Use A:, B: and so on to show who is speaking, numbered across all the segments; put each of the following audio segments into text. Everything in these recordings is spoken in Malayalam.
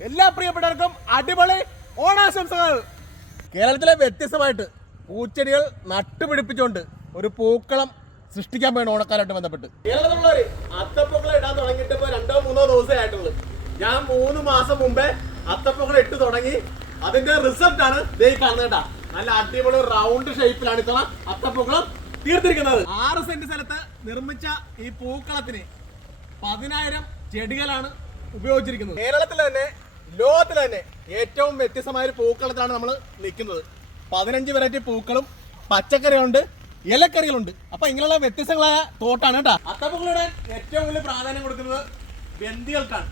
A: എല്ലാ പ്രിയപ്പെട്ടവർക്കും അടിപൊളി ഓണാശംസകൾ. കേരളത്തിലെ വ്യത്യസ്തമായിട്ട് പൂച്ചെടികൾ നട്ടുപിടിപ്പിച്ചുകൊണ്ട് ഒരു പൂക്കളം സൃഷ്ടിക്കാൻ വേണം ഓണക്കാലമായിട്ട് ബന്ധപ്പെട്ട്. കേരളത്തിലുള്ളവര് അത്തപ്പൂക്കളം ഇടാൻ തുടങ്ങിയിട്ട് രണ്ടോ മൂന്നോ ദിവസമേ ആയിട്ടുള്ളൂ. ഞാൻ മൂന്ന് മാസം മുമ്പേ അത്തപ്പൂക്കളം ഇട്ട് തുടങ്ങി. അതിന്റെ റിസൾട്ട് ആണ് ദേ നല്ല അടിപൊളി റൗണ്ട് ഷേപ്പിലാണ് ഇത്തവണ അത്തപ്പൂക്കളം തീർത്തിരിക്കുന്നത്. ആറ് സെന്റ് സ്ഥലത്ത് നിർമ്മിച്ച ഈ പൂക്കളത്തിന് പതിനായിരം ചെടികളാണ് ഉപയോഗിച്ചിരിക്കുന്നത്. കേരളത്തിൽ തന്നെ ലോകത്തിൽ തന്നെ ഏറ്റവും വ്യത്യസ്തമായ ഒരു പൂക്കളത്തിലാണ് നമ്മൾ നിൽക്കുന്നത് പതിനഞ്ച് വെറൈറ്റി പൂക്കളും പച്ചക്കറികളുണ്ട് ഇലക്കറികളുണ്ട്. അപ്പൊ ഇങ്ങനെയുള്ള വ്യത്യസ്തങ്ങളായ തോട്ടാണ് കേട്ടോ. അത്തപ്പൂക്കളുടെ ഏറ്റവും വലിയ പ്രാധാന്യം കൊടുക്കുന്നത് ബന്ദികൾക്കാണ്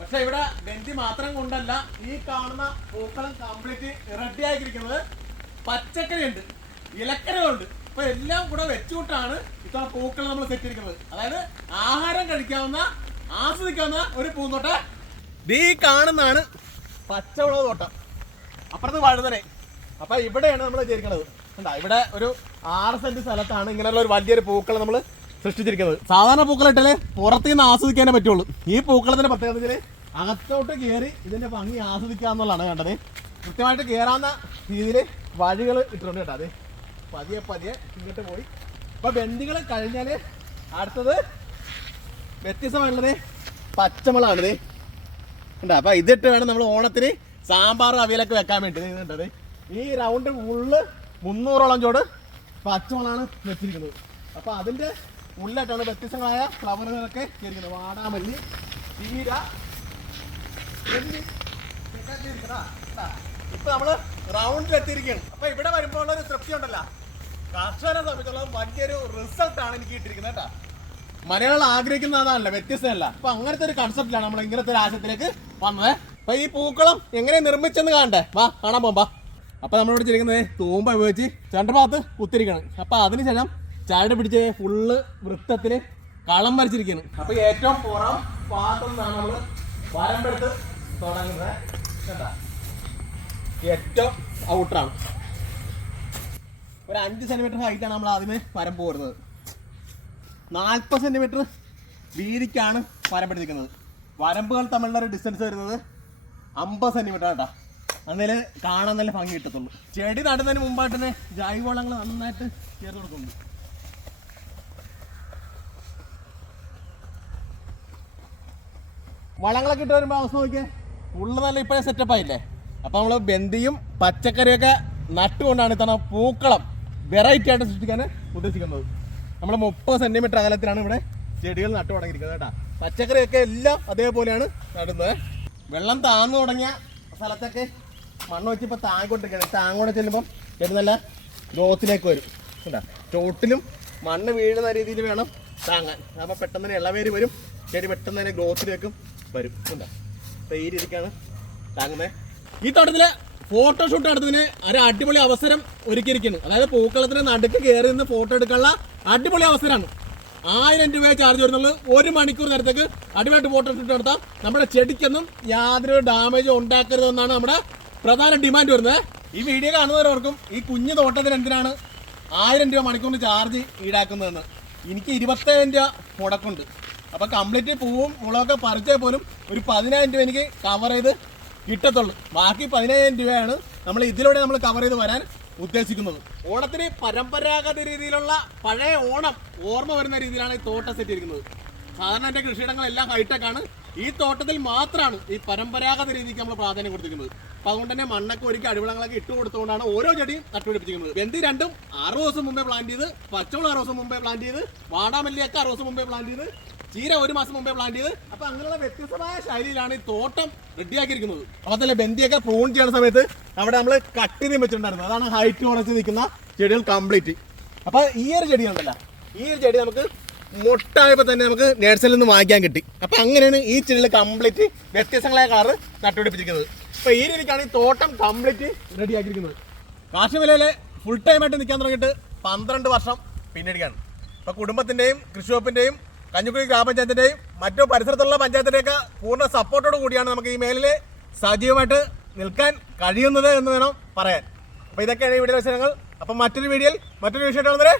A: പക്ഷെ ഇവിടെ ബന്ദി മാത്രം കൊണ്ടല്ല ഈ കാണുന്ന പൂക്കളം കംപ്ലീറ്റ് റെഡി ആയിരിക്കുന്നത് പച്ചക്കറിയുണ്ട് ഇലക്കറികളുണ്ട്. അപ്പൊ എല്ലാം കൂടെ വെച്ചുകൊണ്ടാണ് ഇത്ര പൂക്കൾ നമ്മൾ സെറ്റ് ഇരിക്കുന്നത് അതായത് ആഹാരം കഴിക്കാവുന്ന ആസ്വദിക്കാവുന്ന ഒരു പൂന്തോട്ട ഈ കാണുന്നതാണ് പച്ചമുളക് തോട്ടം. അപ്പുറത്ത് വഴുതനെ. അപ്പൊ ഇവിടെയാണ് നമ്മൾ ചെയ്തിരിക്കുന്നത് കണ്ടാ? ഇവിടെ ഒരു ആറ് സെന്റ് സ്ഥലത്താണ് ഇങ്ങനെയുള്ള ഒരു വലിയൊരു പൂക്കൾ നമ്മൾ സൃഷ്ടിച്ചിരിക്കുന്നത്. സാധാരണ പൂക്കൾ ഇട്ടാലേ പുറത്തു നിന്ന് ആസ്വദിക്കാനേ പറ്റുള്ളൂ. ഈ പൂക്കളത്തിന്റെ പ്രത്യേകത അകത്തോട്ട് കയറി ഇതിന്റെ ഭംഗി ആസ്വദിക്കാന്നുള്ളതാണ് കണ്ടത്. കൃത്യമായിട്ട് കയറാവുന്ന രീതിയിൽ വഴികൾ ഇട്ടിട്ടുണ്ട് കേട്ടോ അതെ. പതിയെ പതിയെ ഇങ്ങോട്ട് പോയി. അപ്പൊ ബന്ദികൾ കഴിഞ്ഞാൽ അടുത്തത് വ്യത്യസ്തമായിട്ടുള്ളത് പച്ചമുളകാണിത് ഉണ്ട് അപ്പൊ ഇതിട്ട് വേണം നമ്മൾ ഓണത്തിന് സാമ്പാർ അവിയലൊക്കെ വെക്കാൻ വേണ്ടി. ഇത് കണ്ടത് ഈ റൗണ്ട് ഉള്ള് മുന്നൂറോളം ചോട് പച്ചമുളാണ് വെച്ചിരിക്കുന്നത്. അപ്പൊ അതിന്റെ ഉള്ളിലായിട്ടാണ് വ്യത്യസ്തങ്ങളായ ഫ്ലവറുകളൊക്കെ ചെയ്തിരിക്കുന്നത് വാടാമല്ലി ചീര? ഇപ്പൊ നമ്മൾ റൗണ്ടിൽ എത്തിയിരിക്കുകയാണ് അപ്പൊ ഇവിടെ വരുമ്പോൾ ഉള്ള ഒരു തൃപ്തി ഉണ്ടല്ലോ. കർഷകരെ സംബന്ധിച്ചുള്ള വലിയൊരു റിസൾട്ട് ആണ് എനിക്ക് കിട്ടിയിരിക്കുന്നത് കേട്ടാ. മലയാളം ആഗ്രഹിക്കുന്ന അതാണല്ലോ വ്യത്യസ്തമല്ല. അപ്പൊ അങ്ങനത്തെ ഒരു കൺസെപ്റ്റിലാണ് നമ്മൾ ഇങ്ങനത്തെ ഒരു ആശയത്തിലേക്ക് വന്നത് അപ്പൊ ഈ പൂക്കളം എങ്ങനെ നിർമ്മിച്ചെന്ന് കാണണ്ടേ? വാ കാണാൻ പോകാം അപ്പൊ നമ്മളിവിടെ ചിരിക്കുന്നത് തൂമ്പ ഉപയോഗിച്ച് രണ്ട് ഭാഗത്ത് കുത്തിരിക്കണം അപ്പൊ അതിനുശേഷം ചാട് പിടിച്ച് ഫുള്ള് വൃത്തത്തിൽ കളം വരച്ചിരിക്കുന്നു അപ്പൊ ഏറ്റവും പുറം നിന്നാണ് നമ്മൾ വരമ്പെടുത്ത് തുടങ്ങുന്നത്. കേട്ടാ ഏറ്റവും ഔട്ടറാണ് ഒരു അഞ്ച് സെന്റിമീറ്റർ ഹൈറ്റാണ് നമ്മൾ ആദ്യമേ വരമ്പ് പോരുന്നത്. നാൽപ്പത് സെന്റിമീറ്റർ വീതിക്കാണ് വരമ്പെടുത്തിരിക്കുന്നത്. വരമ്പുകൾ തമ്മിലുള്ള ഒരു ഡിസ്റ്റൻസ് വരുന്നത് അമ്പത് സെന്റിമീറ്റർ കേട്ടോ അന്നേൽ കാണാൻ നല്ല ഭംഗി കിട്ടത്തുള്ളൂ. ചെടി നടുന്നതിന് മുമ്പായിട്ട് തന്നെ ജൈവവളങ്ങൾ നന്നായിട്ട് ചേർത്ത് കൊടുക്കുന്നു വളങ്ങളൊക്കെ ഇട്ട് വരുമ്പോൾ അവസ്ഥ നോക്കിയേ. ഉള്ള നല്ല ഇപ്പോഴേ സെറ്റപ്പ് ആയില്ലേ? അപ്പോൾ നമ്മൾ ബന്ദിയും പച്ചക്കറിയൊക്കെ നട്ടുകൊണ്ടാണ് ഇത്തവണ പൂക്കളം വെറൈറ്റി ആയിട്ട് സൃഷ്ടിക്കാൻ ഉദ്ദേശിക്കുന്നത്. നമ്മൾ മുപ്പത് സെന്റിമീറ്റർ അകലത്തിലാണ് ഇവിടെ ചെടികൾ നട്ടു തുടങ്ങിയിരിക്കുന്നത് കേട്ടോ. പച്ചക്കറിയൊക്കെ എല്ലാം അതേപോലെയാണ് നടുന്നത്. വെള്ളം താന്നു തുടങ്ങിയ സ്ഥലത്തൊക്കെ മണ്ണ് വെച്ച് ഇപ്പോൾ താങ്ങിക്കൊണ്ടിരിക്കുകയാണ്. താങ്ങോടെ ചെല്ലുമ്പം ചെടി നല്ല ഗ്രോത്തിലേക്ക് വരും. കേട്ടോ ചോട്ടിലും മണ്ണ് വീഴുന്ന രീതിയിൽ വേണം താങ്ങാൻ. അപ്പോൾ പെട്ടെന്ന് തന്നെ ഇളവേര് വരും. ചെടി പെട്ടെന്ന് തന്നെ ഗ്രോത്തിലേക്കും വരും. കേട്ടാ അപ്പോൾ ഈ രീതിക്കാണ് താങ്ങുന്നത്. ഈ തോട്ടത്തിൽ ഫോട്ടോഷൂട്ട് നടത്തുന്നതിന് ഒരു അടിപൊളി അവസരം ഒരുക്കിയിരിക്കുന്നു. അതായത് പൂക്കളത്തിന് നടുക്ക് കയറി നിന്ന് ഫോട്ടോ എടുക്കാനുള്ള അടിപൊളി അവസരമാണ്. ആയിരം രൂപ ചാർജ് വരുന്നത് ഒരു മണിക്കൂർ നേരത്തേക്ക് അടിപൊളിയായിട്ട് ഫോട്ടോഷൂട്ട് നടത്താം. നമ്മുടെ ചെടിക്കൊന്നും യാതൊരു ഡാമേജും ഉണ്ടാക്കരുതെന്നാണ് നമ്മുടെ പ്രധാന ഡിമാൻഡ് വരുന്നത്. ഈ വീഡിയോ കാണുന്നവരോർക്കും ഈ കുഞ്ഞു തോട്ടത്തിന് എന്തിനാണ് ആയിരം രൂപ മണിക്കൂറിന് ചാർജ് ഈടാക്കുന്നതെന്ന്. എനിക്ക് ഇരുപത്തേഴായിരം രൂപ മുടക്കുണ്ട്. അപ്പോൾ കംപ്ലീറ്റ് പൂവും മുളകൊക്കെ പറിച്ചാൽ പോലും ഒരു പതിനായിരം രൂപ എനിക്ക് കവർ ചെയ്ത് കിട്ടത്തുള്ളൂ. ബാക്കി പതിനായിരം രൂപയാണ് നമ്മൾ ഇതിലൂടെ നമ്മൾ കവർ ചെയ്ത് വരാൻ ഉദ്ദേശിക്കുന്നത്. ഓണത്തിന് പരമ്പരാഗത രീതിയിലുള്ള പഴയ ഓണം ഓർമ്മ വരുന്ന രീതിയിലാണ് ഈ തോട്ടം സെറ്റ് ചെയ്തിരിക്കുന്നത്. സാധാരണ എന്റെ കൃഷിയിടങ്ങളെല്ലാം ഹൈടെക് ആണ്. ഈ തോട്ടത്തിൽ മാത്രമാണ് ഈ പരമ്പരാഗത രീതിക്ക് നമ്മൾ പ്രാധാന്യം കൊടുത്തിരിക്കുന്നത്. അപ്പൊ അതുകൊണ്ട് തന്നെ മണ്ണൊക്കെ ഒരുക്കി അടിവളങ്ങളൊക്കെ ഇട്ട് കൊടുത്തുകൊണ്ടാണ് ഓരോ ചെടിയും നട്ടുപിടിപ്പിക്കുന്നത് വെന്തി രണ്ടും ആറു ദിവസം മുമ്പേ പ്ലാന്റ് ചെയ്ത് പച്ചമുളക് ആറു ദിവസം മുമ്പേ പ്ലാന്റ് ചെയ്ത് വാടാമല്ലിയൊക്കെ ആറു ദിവസം മുമ്പേ പ്ലാന്റ് ചെയ്ത് ചീര ഒരു മാസം മുമ്പേ പ്ലാന്റ് ചെയ്ത് അപ്പൊ അങ്ങനെയുള്ള വ്യത്യസ്തമായ ശൈലിയിലാണ് ഈ തോട്ടം റെഡിയാക്കിയിരിക്കുന്നത്. അപ്പൊ തന്നെ ബന്ദിയൊക്കെ പ്രൂൺ ചെയ്യുന്ന സമയത്ത് അവിടെ നമ്മൾ കട്ട് ചെയ്ത് വെച്ചിട്ടുണ്ടായിരുന്നു. അതാണ് ഹൈറ്റ് കുറച്ച് നിൽക്കുന്ന ചെടികൾ കംപ്ലീറ്റ് അപ്പൊ ഈ ഒരു ചെടി ഈ ഒരു ചെടി നമുക്ക് മുട്ടായപ്പോ തന്നെ നമുക്ക് നേഴ്സറിൽ നിന്ന് വാങ്ങിക്കാൻ കിട്ടി. അപ്പോൾ അങ്ങനെയാണ് ഈ ചെടികൾ കംപ്ലീറ്റ് വ്യത്യസ്തങ്ങളായ കളറ് നട്ടുപിടിപ്പിച്ചിരിക്കുന്നത്. അപ്പോൾ ഈ രീതിക്കാണ് ഈ തോട്ടം കംപ്ലീറ്റ് റെഡിയാക്കിയിരിക്കുന്നത്. കാർഷിക വിലയിൽ ഫുൾ ടൈം ആയിട്ട് നിൽക്കാൻ തുടങ്ങിയിട്ട് പന്ത്രണ്ട് വർഷം പിന്നിടുകയാണ്. അപ്പൊ കുടുംബത്തിന്റെയും കൃഷി വകുപ്പിന്റെയും കഞ്ഞിക്കുഴി ഗ്രാമപഞ്ചായത്തിന്റെയും മറ്റു പരിസരത്തുള്ള പഞ്ചായത്തിന്റെയൊക്കെ പൂർണ സപ്പോർട്ടോട് കൂടിയാണ് നമുക്ക് ഈ മേഖലയിൽ സജീവമായിട്ട് നിൽക്കാൻ കഴിയുന്നത് എന്ന് വേണം പറയാൻ. അപ്പോൾ ഇതൊക്കെയാണ് ഈ വീഡിയോ വിശേഷങ്ങൾ. അപ്പം മറ്റൊരു വീഡിയോയിൽ മറ്റൊരു വിഷയമായിട്ട്